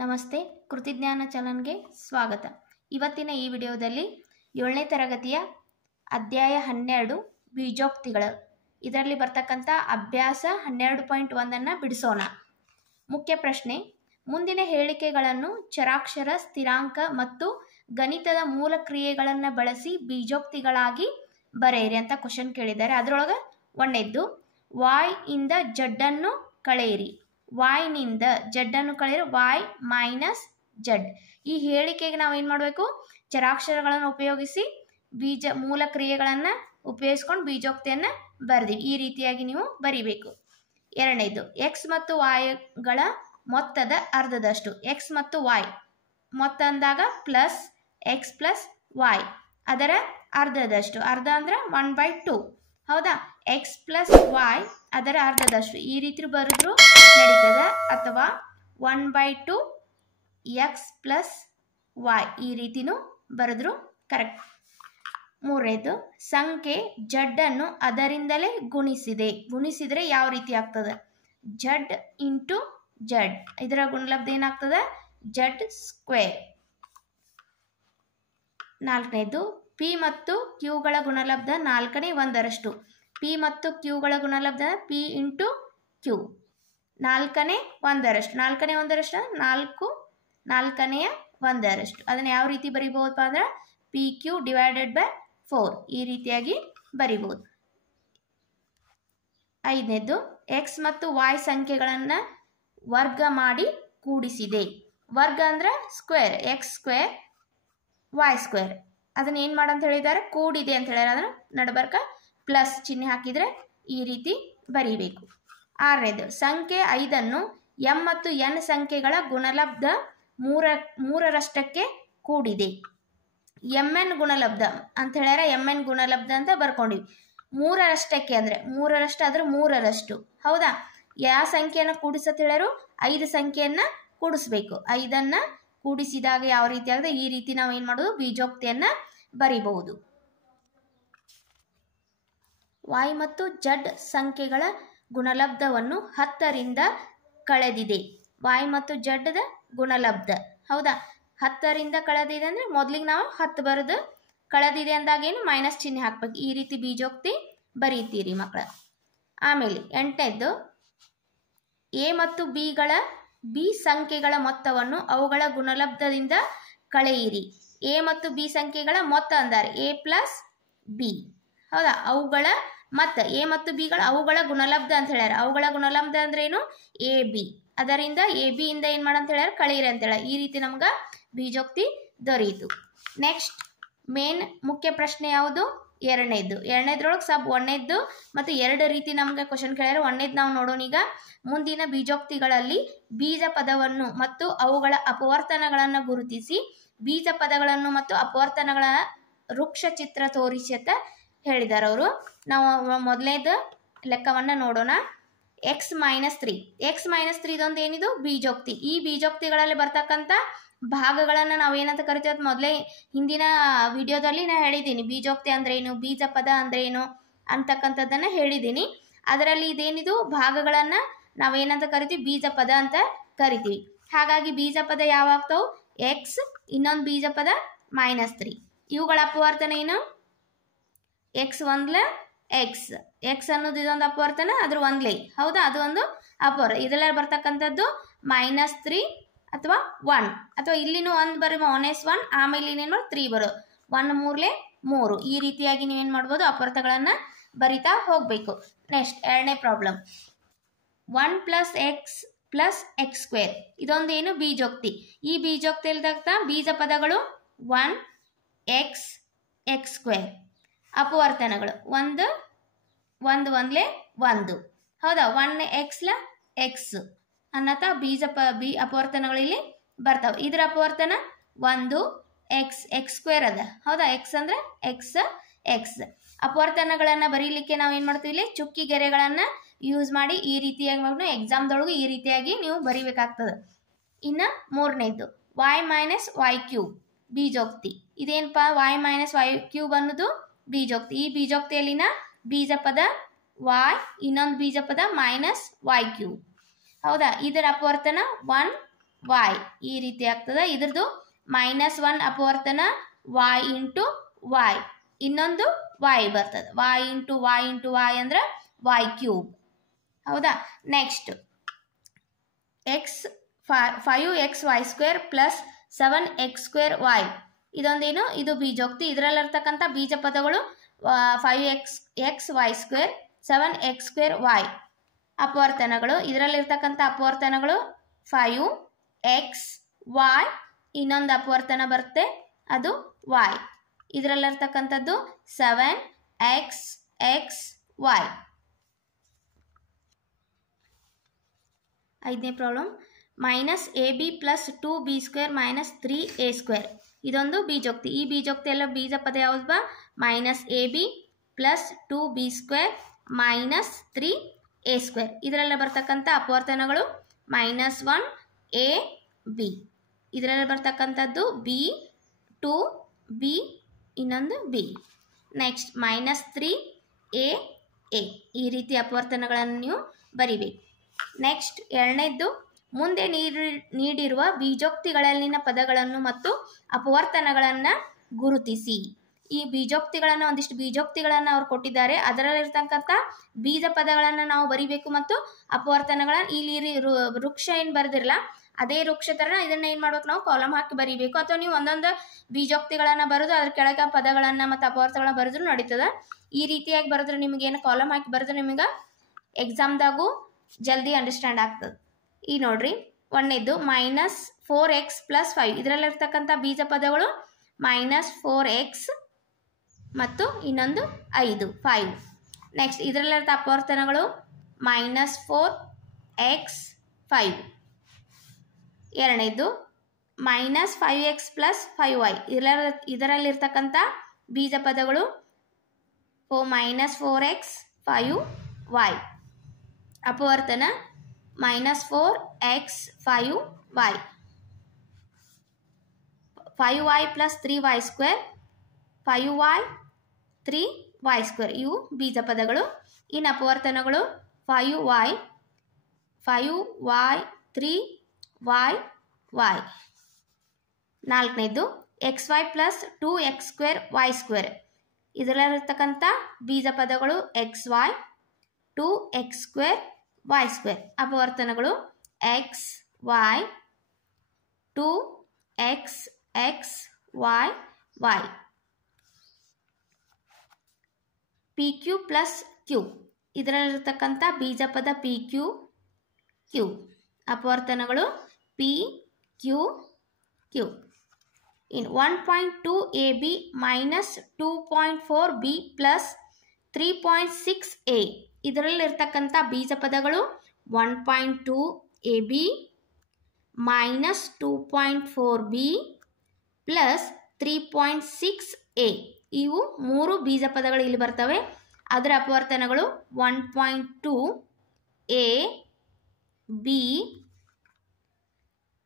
ನಮಸ್ತೆ, ಕೃತಿಜ್ಞಾನ ಚಾನಲ್ಗೆ ಸ್ವಾಗತ. ಇವತ್ತಿನ ಈ ವಿಡಿಯೋದಲ್ಲಿ 7ನೇ ತರಗತಿಯ ಅಧ್ಯಾಯ 12 ಬೀಜೋಕ್ತಿಗಳು ಇದರಲ್ಲಿ ಬರ್ತಕ್ಕಂಥ ಅಭ್ಯಾಸ 12.1 ಬಿಡಿಸೋಣ. ಮುಖ್ಯ ಪ್ರಶ್ನೆ: ಮುಂದಿನ ಹೇಳಿಕೆಗಳನ್ನು ಚರಾಕ್ಷರ, ಸ್ಥಿರಾಂಕ ಮತ್ತು ಗಣಿತದ ಮೂಲ ಕ್ರಿಯೆಗಳನ್ನು ಬಳಸಿ ಬೀಜೋಕ್ತಿಗಳಾಗಿ ಬರೆಯಿರಿ ಅಂತ ಕ್ವಶನ್ ಕೇಳಿದ್ದಾರೆ. ಅದರೊಳಗೆ ಒಂದನೇದ್ದು y ಇಂದ z ಅನ್ನು ಕಳೆಯಿರಿ. y ನಿಂದ z ಅನ್ನು ಕಳೆಯಿರಿ, y ಮೈನಸ್ z. ಈ ಹೇಳಿಕೆಗೆ ನಾವು ಏನು ಮಾಡಬೇಕು? ಚರಾಕ್ಷರಗಳನ್ನು ಉಪಯೋಗಿಸಿ ಬೀಜ ಮೂಲ ಕ್ರಿಯೆಗಳನ್ನು ಉಪಯೋಗಿಸ್ಕೊಂಡು ಬೀಜೋಕ್ತಿಯನ್ನು ಬರೆದಿವಿ. ಈ ರೀತಿಯಾಗಿ ನೀವು ಬರಿಬೇಕು. ಎರಡನೇದು x ಮತ್ತು yಗಳ ಮೊತ್ತದ ಅರ್ಧದಷ್ಟು. x ಮತ್ತು y ಮೊತ್ತ ಅಂದಾಗ ಪ್ಲಸ್ x ಪ್ಲಸ್ y, ಅದರ ಅರ್ಧದಷ್ಟು. ಅರ್ಧ ಅಂದ್ರೆ 1/2. ಹೌದಾ? x ಪ್ಲಸ್ y ಅದರ ಅರ್ಧದಷ್ಟು. ಈ ರೀತಿ ಬರೆದ್ರು ನಡೀತದ, ಅಥವಾ 1/2 x ಪ್ಲಸ್ y ಈ ರೀತಿನೂ ಬರೆದ್ರು ಕರೆಕ್ಟ್. ಮೂರನೇದು ಸಂಖ್ಯೆ z ಅನ್ನು ಅದರಿಂದಲೇ ಗುಣಿಸಿದರೆ ಯಾವ ರೀತಿ ಆಗ್ತದೆ? z ಇಂಟು z, ಇದರ ಗುಣಲಬ್ಧ ಏನಾಗ್ತದೆ? z square. ನಾಲ್ಕನೇದು p ಮತ್ತು q ಗಳ ಗುಣಲಬ್ಧ 4ನೇ ಒಂದರಷ್ಟು. p ಮತ್ತು q ಗಳ ಗುಣಲಬ್ಧ p ಇಂಟು q, 4ನೇ ಒಂದರಷ್ಟು. 4ನೇ ಒಂದರಷ್ಟು 4 4ನೇ ಒಂದರಷ್ಟು. ಅದನ್ನು ಯಾವ ರೀತಿ ಬರಿಬಹುದಪ್ಪ ಅಂದ್ರೆ pq ಡಿವೈಡೆಡ್ ಬೈ 4 ಈ ರೀತಿಯಾಗಿ ಬರಿಬಹುದು. ಐದನೇದು x ಮತ್ತು y ಸಂಖ್ಯೆಗಳನ್ನು ವರ್ಗ ಮಾಡಿ ಕೂಡಿಸಿದೆ. ವರ್ಗ ಅಂದ್ರೆ square, x square y square. ಅದನ್ನ ಏನು ಮಾಡಂತ ಹೇಳಿದ್ದಾರೆ? ಕೂಡಿದೆ ಅಂತ ಹೇಳಿದ್ರೆ ಅದನ್ನು ನಡಬರ್ಕ ಪ್ಲಸ್ ಚಿಹ್ನೆ ಹಾಕಿದರೆ ಈ ರೀತಿ ಬರೀಬೇಕು. ಆರನೇದು ಸಂಖ್ಯೆ 5ಅನ್ನು m ಮತ್ತು n ಸಂಖ್ಯೆಗಳ ಗುಣಲಬ್ಧ 3ರಷ್ಟಕ್ಕೆ ಕೂಡಿದೆ. mn ಗುಣಲಬ್ಧ ಅಂತ ಹೇಳ್ಯಾರ, mn ಗುಣಲಬ್ಧ ಅಂತ ಬರ್ಕೊಂಡಿವಿ. 3ರಷ್ಟಕ್ಕೆ ಅಂದ್ರೆ 3ರಷ್ಟು ಆದ್ರೆ 3ರಷ್ಟು. ಹೌದಾ? ಯಾವ ಸಂಖ್ಯೆಯನ್ನು ಕೂಡಿಸತ್ ಹೇಳ್ಯಾರು? 5 ಸಂಖ್ಯೆಯನ್ನ ಕೂಡಿಸ್ಬೇಕು. 5ಅನ್ನ ಕೂಡಿಸಿದಾಗ ಯಾವ ರೀತಿ ಆಗಿದೆ? ಈ ರೀತಿ ನಾವು ಏನು ಮಾಡೋದು? ಬೀಜೋಕ್ತಿಯನ್ನ ಬರಿಬಹುದು. y ಮತ್ತು z ಸಂಖ್ಯೆಗಳ ಗುಣಲಬ್ಧವನ್ನು 10ರಿಂದ ಕಳೆದಿದೆ. y ಮತ್ತು z ದ ಗುಣಲಬ್ಧ. ಹೌದಾ? 10ರಿಂದ ಕಳೆದಿದೆ ಅಂದ್ರೆ ಮೊದಲಿಗೆ ನಾವು 10 ಬರೆದು, ಕಳೆದಿದೆ ಅಂದಾಗ ಏನು ಮೈನಸ್ ಚಿಹ್ನೆ ಹಾಕ್ಬೇಕು. ಈ ರೀತಿ ಬೀಜೋಕ್ತಿ ಬರೀತೀರಿ ಮಕ್ಕಳ. ಆಮೇಲೆ 8ನೇದ್ದು a ಮತ್ತು b ಸಂಖ್ಯೆಗಳ ಮೊತ್ತವನ್ನು ಅವುಗಳ ಗುಣಲಬ್ಧದಿಂದ ಕಳೆಯಿರಿ. a ಮತ್ತು b ಸಂಖ್ಯೆಗಳ ಮೊತ್ತ ಅಂತಾರೆ a ಪ್ಲಸ್ b. ಹೌದಾ? ಅವುಗಳ ಮೊತ್ತ a ಮತ್ತು b ಗಳ ಅವುಗಳ ಗುಣಲಬ್ಧ ಅಂತ ಹೇಳ್ಯಾರ. ಅವುಗಳ ಗುಣಲಬ್ಧ ಅಂದ್ರೆ ಏನು? a b. ಅದರಿಂದ a b ಇಂದ ಏನು ಮಾಡಂತ ಹೇಳ್ಯಾರ? ಕಳೆಯಿರಿ ಅಂತ ಹೇಳ್ಯಾರ. ಈ ರೀತಿ ನಮ್ಗೆ ಬೀಜೋಕ್ತಿ ದೊರೆಯಿತು. ನೆಕ್ಸ್ಟ್ ಮೇನ್ ಮುಖ್ಯ ಪ್ರಶ್ನೆ ಯಾವುದು? ಎರಡನೇದ್ದು. ಎರಡನೇದ್ರೊಳಗೆ ಸಬ್ ಒಂದನೇದ್ದು ಮತ್ತು 2 ರೀತಿ ನಮ್ಗೆ ಕ್ವಶನ್ ಕೇಳ್ಯಾರ. ಒಂದನೇದು ನಾವು ನೋಡೋಣ ಈಗ. ಮುಂದಿನ ಬೀಜೋಕ್ತಿಗಳಲ್ಲಿ ಬೀಜ ಪದವನ್ನು ಮತ್ತು ಅವುಗಳ ಅಪವರ್ತನಗಳನ್ನು ಗುರುತಿಸಿ ಬೀಜ ಪದಗಳನ್ನು ಮತ್ತು ಅಪವರ್ತನಗಳ ವೃಕ್ಷ ಚಿತ್ರ ತೋರಿಸಿ ಅಂತ ಹೇಳಿದ್ದಾರೆ ಅವರು. ನಾವು ಮೊದಲನೇದು ಲೆಕ್ಕವನ್ನು ನೋಡೋಣ. x minus 3. x ಮೈನಸ್ 3 ಇದೊಂದು ಏನಿದು? ಬೀಜೋಕ್ತಿ. ಈ ಬೀಜೋಕ್ತಿಗಳಲ್ಲಿ ಬರ್ತಕ್ಕಂಥ ಭಾಗಗಳನ್ನು ನಾವು ಏನಂತ ಕರಿತೀವಿ? ಮೊದಲೇ ಹಿಂದಿನ ವಿಡಿಯೋದಲ್ಲಿ ನಾನು ಹೇಳಿದ್ದೀನಿ ಬೀಜೋಕ್ತಿ ಅಂದ್ರೆ ಏನು, ಬೀಜ ಪದ ಅಂದ್ರೆ ಏನು ಅಂತಕ್ಕಂಥದ್ದನ್ನು ಹೇಳಿದ್ದೀನಿ. ಅದರಲ್ಲಿ ಇದೇನಿದು ಭಾಗಗಳನ್ನು ನಾವೇನಂತ ಕರಿತೀವಿ? ಬೀಜ ಪದ ಅಂತ ಕರಿತೀವಿ. ಹಾಗಾಗಿ ಬೀಜ ಪದ ಯಾವಾಗ್ತಾವು? x, ಇನ್ನೊಂದು ಬೀಜ ಪದ -3. ಇವುಗಳ ಅಪವರ್ತನ ಏನು? x ಒಂದ್ಲೆ x ಅನ್ನೋದು ಇದೊಂದು ಅಪವರ್ತನ, ಅದ್ರ ಒಂದ್ಲೆ. ಹೌದಾ? ಅದು ಒಂದು ಅಪವರ್ತ. ಇದರಲ್ಲಿ ಬರ್ತಕ್ಕಂಥದ್ದು -3 ಅಥವಾ 1, ಅಥವಾ ಇಲ್ಲಿನೂ 1 ಬರೋ 1s1, ಆಮೇಲೆ ಇನ್ನೇನು 3 ಬರೋ 1 3 3. ಈ ರೀತಿಯಾಗಿ ನೀವೇನು ಮಾಡ್ಬೋದು? ಅಪವರ್ತಗಳನ್ನು ಬರಿತಾ ಹೋಗಬೇಕು. ನೆಕ್ಸ್ಟ್ ಎರಡನೇ problem. 1 plus x plus x square ಇದೊಂದು ಏನು? ಬೀಜೋಕ್ತಿ. ಈ ಬೀಜೋಕ್ತಿಯಲ್ಲಿದ್ದಾಗ ಬೀಜ ಪದಗಳು 1 x x ಸ್ಕ್ವೇರ್. ಅಪವರ್ತನಗಳು 1 1 1. ಹೌದಾ? 1x x ಅನ್ನತ ಬೀಜ ಅಪವರ್ತನಗಳು ಇಲ್ಲಿ ಬರ್ತಾವೆ. ಇದರ ಅಪವರ್ತನ 1 x x ಸ್ಕ್ವೇರ್ ಅದ. ಹೌದಾ? x ಅಂದ್ರೆ x. ಅಪವರ್ತನಗಳನ್ನು ಬರೀಲಿಕ್ಕೆ ನಾವು ಏನು ಮಾಡ್ತೀವಿ? ಇಲ್ಲಿ ಚುಕ್ಕಿ ಗೆರೆಗಳನ್ನು ಯೂಸ್ ಮಾಡಿ ಈ ರೀತಿಯಾಗಿ ಮಾಡಿ ಎಕ್ಸಾಮ್ದೊಳಗೂ ಈ ರೀತಿಯಾಗಿ ನೀವು ಬರಿಬೇಕಾಗ್ತದೆ. ಇನ್ನು ಮೂರನೇದು y ಮೈನಸ್ y ಕ್ಯೂಬ್ ಬೀಜೋಕ್ತಿ. ಇದೇನಪ್ಪ? y ಮೈನಸ್ y ಕ್ಯೂಬ್ ಅನ್ನೋದು ಬೀಜೋಕ್ತಿ. ಈ ಬೀಜೋಕ್ತಿಯಲ್ಲಿನ ಬೀಜ ಪದ y, ಇನ್ನೊಂದು ಬೀಜ ಪದ -y ಕ್ಯೂಬ್. ಹೌದಾ? ಇದರ ಅಪವರ್ತನ 1 y ಈ ರೀತಿ ಆಗ್ತದೆ. ಇದ್ರದ್ದು -1 ಅಪವರ್ತನ y ಇಂಟು y, ಇನ್ನೊಂದು y ಬರ್ತದೆ. y into y into y ಅಂದ್ರೆ y ಕ್ಯೂಬ್. ಹೌದಾ? ನೆಕ್ಸ್ಟ್ x5xy² ಪ್ಲಸ್ 7x²y ಇದೊಂದೇನು, ಇದು ಬೀಜೋಕ್ತಿ. ಇದರಲ್ಲಿರ್ತಕ್ಕಂಥ ಬೀಜ ಪದಗಳು 5xy², 7x²y ಅಪವರ್ತನಗಳು. ಇದರಲ್ಲಿರ್ತಕ್ಕಂಥ ಅಪವರ್ತನಗಳು 5xy, ಇನ್ನೊಂದು ಅಪವರ್ತನ ಬರುತ್ತೆ ಅದು y. ಇದರಲ್ಲಿರ್ತಕ್ಕಂಥದ್ದು 7xy. ಐದನೇ problem, -ab plus 2b² minus 3a². ಇದೊಂದು ಬೀಜೋಕ್ತಿ. ಈ ಬೀಜೋಕ್ತಿ ಎಲ್ಲ ಬೀಜ ಪದ ಯಾವ್ದು ಬಾ? -ab plus 2b² minus 3a². ಇದರಲ್ಲಿ ಬರ್ತಕ್ಕಂಥ ಅಪವರ್ತನಗಳು -1ab, ಇದರಲ್ಲಿ ಬರ್ತಕ್ಕಂಥದ್ದು b, 2b, ಇನ್ನೊಂದು b. ನೆಕ್ಸ್ಟ್ -3a ಈ ರೀತಿ ಅಪವರ್ತನಗಳನ್ನು ನೀವು ಬರಿಬೇಕು. ನೆಕ್ಸ್ಟ್ ಎರಡನೇದ್ದು, ಮುಂದೆ ನೀಡಿರುವ ಬೀಜೋಕ್ತಿಗಳಲ್ಲಿನ ಪದಗಳನ್ನು ಮತ್ತು ಅಪವರ್ತನಗಳನ್ನು ಗುರುತಿಸಿ. ಈ ಬೀಜೋಕ್ತಿಗಳನ್ನು, ಒಂದಿಷ್ಟು ಬೀಜೋಕ್ತಿಗಳನ್ನು ಅವ್ರು ಕೊಟ್ಟಿದ್ದಾರೆ. ಅದರಲ್ಲಿರ್ತಕ್ಕಂಥ ಬೀಜ ಪದಗಳನ್ನು ನಾವು ಬರಿಬೇಕು ಮತ್ತು ಅಪವರ್ತನಗಳನ್ನು, ಇಲ್ಲಿ ವೃಕ್ಷ ಏನು ಬರೆದಿರಲ್ಲ ಅದೇ ವೃಕ್ಷ ಥರ ಇದನ್ನ ಏನು ಮಾಡ್ಬೇಕು, ನಾವು ಕಾಲಮ್ ಹಾಕಿ ಬರಿಬೇಕು. ಅಥವಾ ನೀವು ಒಂದೊಂದು ಬೀಜೋಕ್ತಿಗಳನ್ನು ಬರೆದು ಅದ್ರ ಕೆಳಗೆ ಪದಗಳನ್ನು ಮತ್ತು ಅಪವರ್ತನಗಳನ್ನು ಬರೆದ್ರು ನಡೀತದೆ. ಈ ರೀತಿಯಾಗಿ ಬರೆದ್ರೆ ನಿಮಗೇನು ಕಾಲಮ್ ಹಾಕಿ ಬರೆದ್ರೆ ನಿಮಗೆ ಎಕ್ಸಾಮ್ದಾಗೂ ಜಲ್ದಿ ಅಂಡರ್ಸ್ಟ್ಯಾಂಡ್ ಆಗ್ತದೆ. ಈ ನೋಡ್ರಿ, ಒಂದನೇದು -4x ಪ್ಲಸ್ 5, ಇದರಲ್ಲಿರ್ತಕ್ಕಂಥ ಬೀಜ ಪದಗಳು -4x ಮತ್ತು ಇನ್ನೊಂದು 5. ನೆಕ್ಸ್ಟ್ ಇದರಲ್ಲಿರ್ತ ಅಪವರ್ತನಗಳು -4x5. ಎರಡನೇದು -5x ಪ್ಲಸ್ 5y, ಇದರಲ್ಲಿರ್ತಕ್ಕಂಥ ಬೀಜ ಪದಗಳು -4x 5y. ಅಪವರ್ತನ -4x 5y. 5y plus 3y², 5y 3y², ಇವು ಬೀಜ ಪದಗಳು. ಇನ್ನು ಅಪವರ್ತನಗಳು 5y 3y. ನಾಲ್ಕನೇದು xy ಪ್ಲಸ್ 2x²y², ಇದರಲ್ಲಿರ್ತಕ್ಕಂಥ ಬೀಜ ಪದಗಳು xy 2x²y². ಅಪವರ್ತನಗಳು xy 2xxy. pq plus q, ಇದರಲ್ಲಿರ್ತಕ್ಕಂಥ ಬೀಜ ಪದ pq. ಅಪವರ್ತನಗಳು pq. ಇನ್ನು 1.2ab minus 2.4b plus 3.6a, ಇದರಲ್ಲಿರ್ತಕ್ಕಂಥ ಬೀಜ ಪದಗಳು 1.2ab minus 2.4b plus 3.6a. ಇವು ಮೂರು ಬೀಜ ಪದಗಳು ಇಲ್ಲಿ ಬರ್ತವೆ. ಅದರ ಅಪವರ್ತನಗಳು 1.2ab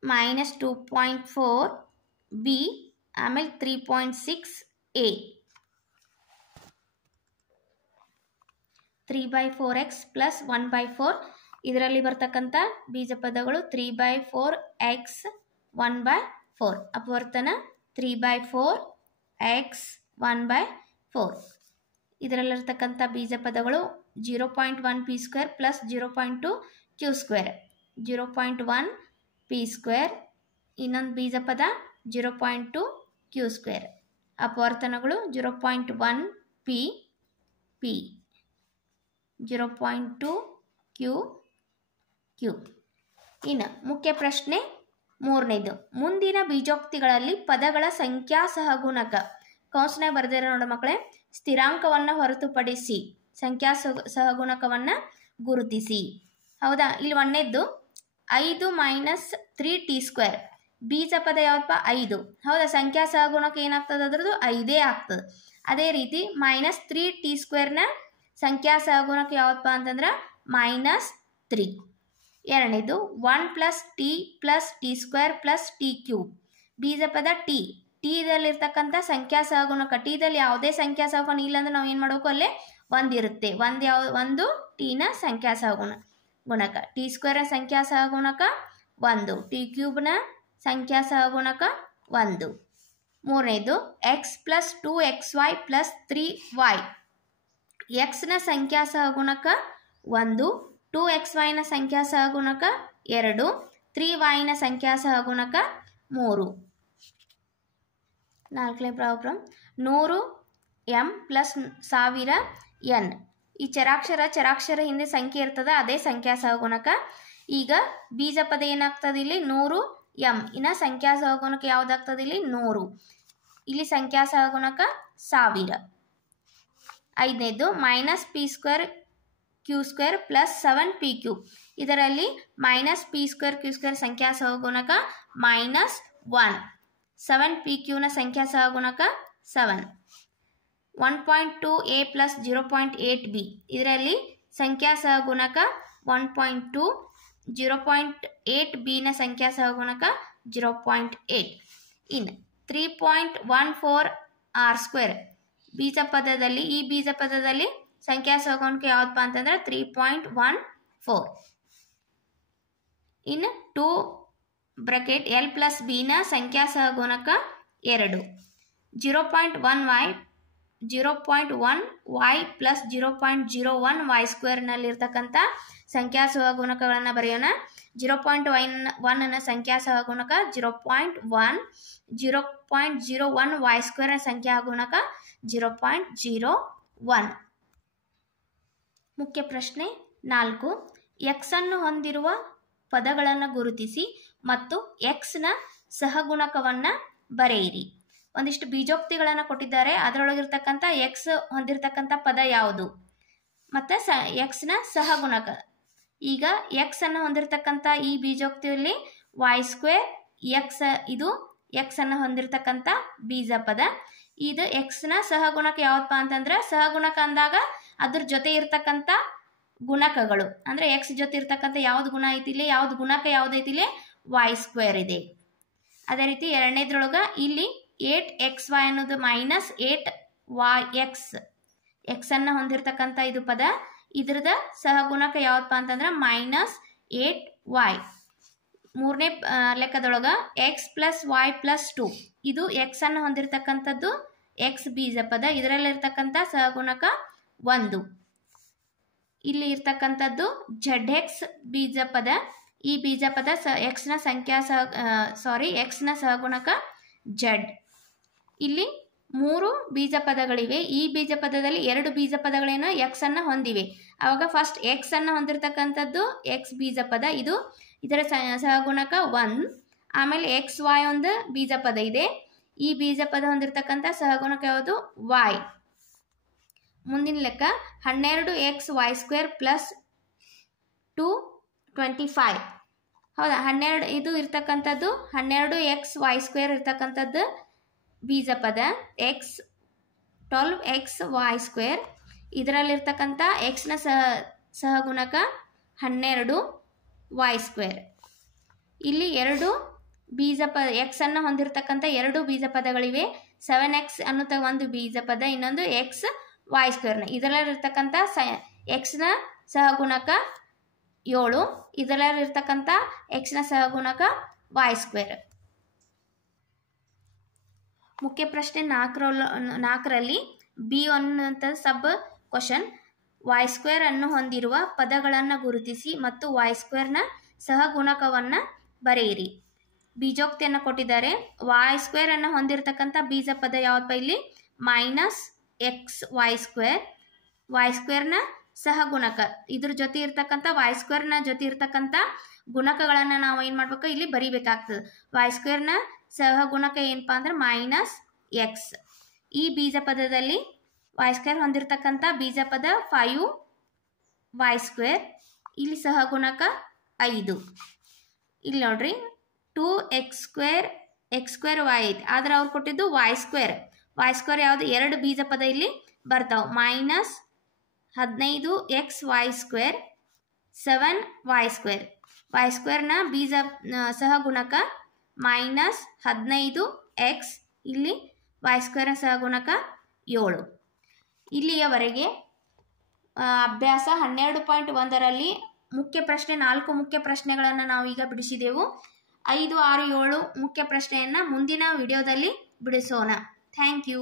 ಮೈನಸ್ 2.4b ಆಮೇಲೆ 3.6a. 3/4x ಪ್ಲಸ್ 1/4, ಇದರಲ್ಲಿ ಬರ್ತಕ್ಕಂಥ ಬೀಜ ಪದಗಳು 3/4x 1/4. ಅಪವರ್ತನ 3/4x 1/4. ಇದರಲ್ಲಿರ್ತಕ್ಕಂಥ ಬೀಜ ಪದಗಳು 0.1p² ಪ್ಲಸ್ 0.2q², 0.1p², ಇನ್ನೊಂದು ಬೀಜ ಪದ 0.2q². ಅಪವರ್ತನಗಳು 0.1p, 0.2q. ಇನ್ನು ಮುಖ್ಯ ಪ್ರಶ್ನೆ ಮೂರನೇದು, ಮುಂದಿನ ಬೀಜೋಕ್ತಿಗಳಲ್ಲಿ ಪದಗಳ ಸಂಖ್ಯಾ ಸಹಗುಣಕ ಕೌನ್ಸ್ನಾಗ ಬರೆದಿರೋ ನೋಡ ಮಕ್ಕಳೇ, ಸ್ಥಿರಾಂಕವನ್ನು ಹೊರತುಪಡಿಸಿ ಸಂಖ್ಯಾ ಸಹಗುಣಕವನ್ನು ಗುರುತಿಸಿ. ಹೌದಾ? ಇಲ್ಲಿ ಒಂದನೇದ್ದು 5 ಮೈನಸ್ 3t², ಬೀಜ ಪದ ಯಾವತ್ತಪ್ಪ 5. ಹೌದಾ? ಸಂಖ್ಯಾ ಸಹಗುಣಕ ಏನಾಗ್ತದೆ ಅದ್ರದ್ದು 5 ಆಗ್ತದೆ. ಅದೇ ರೀತಿ -3t² ಸಂಖ್ಯಾ ಸಹಗುಣಕ ಯಾವತ್ತಪ್ಪ ಅಂತಂದ್ರೆ -3. ಎರಡನೇದು 1 plus T plus t² plus t³, ಬೀಜ ಪದ ಟಿ. ಟೀದಲ್ಲಿರ್ತಕ್ಕಂಥ ಸಂಖ್ಯಾ ಸಹಗುಣಕ, ಟೀದಲ್ಲಿ ಯಾವುದೇ ಸಂಖ್ಯಾ ಸಹಗುಣ ಇಲ್ಲ ಅಂದ್ರೆ ನಾವು ಏನು ಮಾಡಬೇಕು, ಅಲ್ಲೇ ಒಂದಿರುತ್ತೆ. ಒಂದು ಟೀನ ಸಂಖ್ಯಾ ಸಹಗುಣಕ, t² ಸಂಖ್ಯಾ ಸಹಗುಣಕ 1. ಟಿ ಕ್ಯೂಬ್ನ ಸಂಖ್ಯಾ ಸಹಗುಣಕ 1. ಮೂರನೇದು X plus 2xy plus 3y. ಎಕ್ಸ್ನ ಸಂಖ್ಯಾ ಸಹಗುಣಕ 1, 2xyನ ಸಂಖ್ಯಾ ಸಹಗುಣಕ 2, 3yನ ಸಂಖ್ಯಾ ಸಹಗುಣಕ 3. ನಾಲ್ಕನೇ ಪ್ರಾಬ್ಲಮ್ 100 m ಪ್ಲಸ್ 1000 n. ಈ ಚರಾಕ್ಷರ ಹಿಂದೆ ಸಂಖ್ಯೆ ಇರ್ತದೆ, ಅದೇ ಸಂಖ್ಯಾ ಸಹಗುಣಕ. ಈಗ ಬೀಜ ಪದ ಏನಾಗ್ತದೆ ಇಲ್ಲಿ 100 m. ಇನ್ನು ಸಂಖ್ಯಾ ಸಹಗುಣಕ ಯಾವುದಾಗ್ತದೆ ಇಲ್ಲಿ 100. ಇಲ್ಲಿ ಸಂಖ್ಯಾ ಸಹಗುಣಕ 1000. ಐದನೇದು minus P square Q square plus 7p³ ಇದರಲ್ಲಿ minus P square Q square ಸಂಖ್ಯಾ ಸಹಗುಣಕ -1. 7p³ ಸಂಖ್ಯಾ ಸಹಗುಣಕ 7. 1.2a ಪ್ಲಸ್ 0.8b ಇದರಲ್ಲಿ ಸಂಖ್ಯಾ ಸಹಗುಣಕ 1.2, 0.8b ಸಂಖ್ಯಾ ಸಹಗುಣಕ 0.8. ಇನ್ನು 3.14 r² ಬೀಜ ಪದದಲ್ಲಿ, ಈ ಬೀಜ ಪದದಲ್ಲಿ ಸಂಖ್ಯಾ ಸಹಗುಣಕ ಯಾವ್ದಪ್ಪ ಅಂತಂದ್ರೆ 3.14. ಇನ್ನು 2 ಬ್ರಾಕೆಟ್ l ಪ್ಲಸ್ b ಸಂಖ್ಯಾ ಸಹಗುಣಕ 2. 0.1y ಪ್ಲಸ್ 0.01y² ನಲ್ಲಿರ್ತಕ್ಕಂಥ ಸಂಖ್ಯಾ ಸಹಗುಣಕಗಳನ್ನು ಬರೆಯೋಣ. 0.1 ಸಂಖ್ಯಾ ಸಹಗುಣಕ 0.1, 0.01y² ಸಂಖ್ಯಾ ಗುಣಕ 0.01. ಮುಖ್ಯ ಪ್ರಶ್ನೆ 4. ಎಕ್ಸ್ ಅನ್ನು ಹೊಂದಿರುವ ಪದಗಳನ್ನು ಗುರುತಿಸಿ ಮತ್ತು ಎಕ್ಸ್ನ ಸಹಗುಣಕವನ್ನು ಬರೆಯಿರಿ. ಒಂದಿಷ್ಟು ಬೀಜೋಕ್ತಿಗಳನ್ನು ಕೊಟ್ಟಿದ್ದಾರೆ, ಅದರೊಳಗಿರ್ತಕ್ಕಂಥ ಎಕ್ಸ್ ಹೊಂದಿರತಕ್ಕಂಥ ಪದ ಯಾವುದು ಮತ್ತು ಎಕ್ಸ್ನ ಸಹಗುಣಕ. ಈಗ ಎಕ್ಸ್ ಅನ್ನು ಹೊಂದಿರತಕ್ಕಂಥ ಈ ಬೀಜೋಕ್ತಿಯಲ್ಲಿ y², ಇದು ಎಕ್ಸ್ ಅನ್ನು ಹೊಂದಿರತಕ್ಕಂಥ ಬೀಜ ಪದ. ಇದು ಎಕ್ಸ್ನ ಸಹಗುಣಕ ಯಾವತ್ತಪ್ಪ ಅಂತಂದ್ರೆ, ಸಹಗುಣಕ ಅಂದಾಗ ಅದ್ರ ಜೊತೆ ಇರ್ತಕ್ಕಂಥ ಗುಣಕಗಳು ಅಂದರೆ ಎಕ್ಸ್ ಜೊತೆ ಇರ್ತಕ್ಕಂಥ ಯಾವ್ದು ಗುಣ ಐತಿಲ್ಲಿ, ಯಾವ್ದು ಗುಣಕ ಯಾವುದೈತಿಲ್ಲಿ y² ಇದೆ. ಅದೇ ರೀತಿ ಎರಡನೇದ್ರೊಳಗೆ ಇಲ್ಲಿ 8xy ಅನ್ನೋದು ಮೈನಸ್ 8yx, ಎಕ್ಸ್ ಅನ್ನು ಹೊಂದಿರತಕ್ಕಂಥ ಇದು ಪದ, ಇದ್ರದ ಸಹಗುಣಕ ಯಾವತ್ತಪ್ಪ ಅಂತಂದ್ರೆ -8y. ಮೂರನೇ ಲೆಕ್ಕದೊಳಗೆ ಎಕ್ಸ್ ಪ್ಲಸ್ y ಪ್ಲಸ್ 2 ಇದು ಎಕ್ಸ್ ಅನ್ನು ಹೊಂದಿರತಕ್ಕಂಥದ್ದು ಎಕ್ಸ್ ಬೀಜ ಪದ, ಇದರಲ್ಲಿರ್ತಕ್ಕಂಥ ಸಹಗುಣಕ 1. ಇಲ್ಲಿ ಇರ್ತಕ್ಕಂಥದ್ದು ZX ಬೀಜ ಪದ, ಈ ಬೀಜ ಪದ ಎಕ್ಸ್ನ ಎಕ್ಸ್ನ ಸಹಗುಣಕ Z. ಇಲ್ಲಿ 3 ಬೀಜ ಪದಗಳಿವೆ. ಈ ಬೀಜ ಪದದಲ್ಲಿ 2 ಬೀಜ ಪದಗಳೇನೋ ಎಕ್ಸ್ ಅನ್ನು ಹೊಂದಿವೆ. ಆವಾಗ ಫಸ್ಟ್ ಎಕ್ಸ್ ಅನ್ನು ಹೊಂದಿರತಕ್ಕಂಥದ್ದು ಎಕ್ಸ್ ಬೀಜ ಪದ, ಇದರ ಸಹಗುಣಕ 1. ಆಮೇಲೆ XY ಒಂದು ಬೀಜ ಪದ ಇದೆ, ಈ ಬೀಜ ಪದ ಹೊಂದಿರತಕ್ಕಂಥ ಸಹಗುಣಕ ಯಾವುದು y. ಮುಂದಿನ ಲೆಕ್ಕ 12xy² ಪ್ಲಸ್ 225. ಹೌದಾ, 12 ಇದು ಇರ್ತಕ್ಕಂಥದ್ದು 12xy² ಇರ್ತಕ್ಕಂಥದ್ದು ಬೀಜ ಪದ, 12xy². ಇದರಲ್ಲಿರ್ತಕ್ಕಂಥ ಎಕ್ಸ್ನ ಸಹಗುಣಕ 12y². ಇಲ್ಲಿ 2 ಬೀಜ ಪದ ಎಕ್ಸ್ ಅನ್ನು ಹೊಂದಿರತಕ್ಕಂಥ 2 ಬೀಜ ಪದಗಳಿವೆ. 7x ಅನ್ನುತ್ತ ಒಂದು ಬೀಜ ಪದ, ಇನ್ನೊಂದು xy². ಇದರಲ್ಲಿರ್ತಕ್ಕಂಥ ಎಕ್ಸ್ನ ಸಹಗುಣಕ 7, ಇದರಲ್ಲಿರ್ತಕ್ಕಂಥ ಎಕ್ಸ್ನ ಸಹಗುಣಕ y². ಮುಖ್ಯ ಪ್ರಶ್ನೆ 4ರಲ್ಲಿ B1 ಅಂತ ಸಬ್ ಕ್ವಶನ್, y² ಅನ್ನು ಹೊಂದಿರುವ ಪದಗಳನ್ನು ಗುರುತಿಸಿ ಮತ್ತು y² ಸಹಗುಣಕವನ್ನು ಬರೆಯಿರಿ. ಬೀಜೋಕ್ತಿಯನ್ನು ಕೊಟ್ಟಿದ್ದಾರೆ. y² ಅನ್ನು ಹೊಂದಿರತಕ್ಕಂಥ ಬೀಜ ಪದ ಯಾವಪ್ಪ ಇಲ್ಲಿ -xy². y² ಸಹಗುಣಕ, ಇದ್ರ ಜೊತೆ ಇರ್ತಕ್ಕಂಥ y² ಜೊತೆ ಇರ್ತಕ್ಕಂಥ ಗುಣಕಗಳನ್ನು ನಾವು ಏನು ಮಾಡ್ಬೇಕು ಇಲ್ಲಿ ಬರಿಬೇಕಾಗ್ತದೆ. y² ಸಹಗುಣಕ ಏನಪ್ಪ ಅಂದ್ರೆ -x. ಈ ಬೀಜ ಪದದಲ್ಲಿ y² ಹೊಂದಿರತಕ್ಕಂಥ ಬೀಜ ಪದ 5y², ಇಲ್ಲಿ ಸಹಗುಣಕ 5. ಇಲ್ಲಿ ನೋಡ್ರಿ 2x² x²y ಐತಿ, ಆದ್ರೆ ಅವ್ರು ಕೊಟ್ಟಿದ್ದು y² ಯಾವುದು 2 ಬೀಜ ಪದ ಇಲ್ಲಿ ಬರ್ತಾವೆ. -15xy², 7y². y² ಬೀಜ ಸಹಗುಣಕ -15x, ಇಲ್ಲಿ y² ಸಹಗುಣಕ 7. ಇಲ್ಲಿಯವರೆಗೆ ಅಭ್ಯಾಸ 12.1ರಲ್ಲಿ ಮುಖ್ಯ ಪ್ರಶ್ನೆ 4 ಮುಖ್ಯ ಪ್ರಶ್ನೆಗಳನ್ನು ನಾವು ಈಗ ಬಿಡಿಸಿದೆವು. 5, 6, 7 ಮುಖ್ಯ ಪ್ರಶ್ನೆಯನ್ನು ಮುಂದಿನ ವಿಡಿಯೋದಲ್ಲಿ ಬಿಡಿಸೋಣ. Thank you.